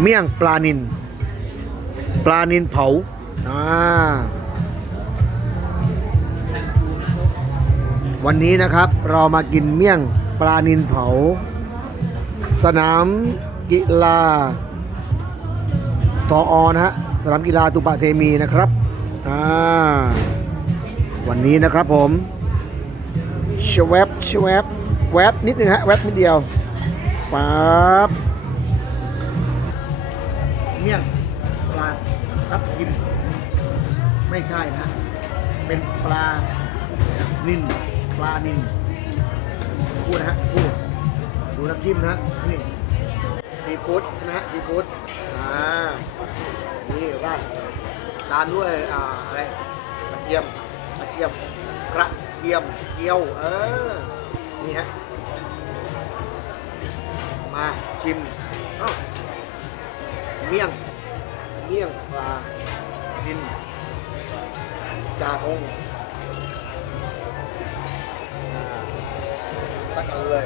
เมี่ยงปลานินปลานินเผาอ่าวันนี้นะครับเรามากินเมี่ยงปลานินเผา สนามกีฬาทออนะฮะสนามกีฬาตุปะเทมีนะครับอ่าวันนี้นะครับผมชวบชวบแวบนิดนึงฮะแวบนิดเดียวปั๊บ มี่ยงปลาทับทิมไม่ใช่นะ เป็นปลานินปลานินพูดนะฮะพูดดูน้ำจิ้มนะนี่ซีฟู้ดใช่ไหมฮะซีฟู้ดอ่านี่ราตามด้วยอ่าอะไรกระเทียมกระเทียมกระเทียมเจียวเออนี่ฮะมาชิมอ้า เมี่ยง เมี่ยงปลาดินจ่าทงอ่าสักอันเลย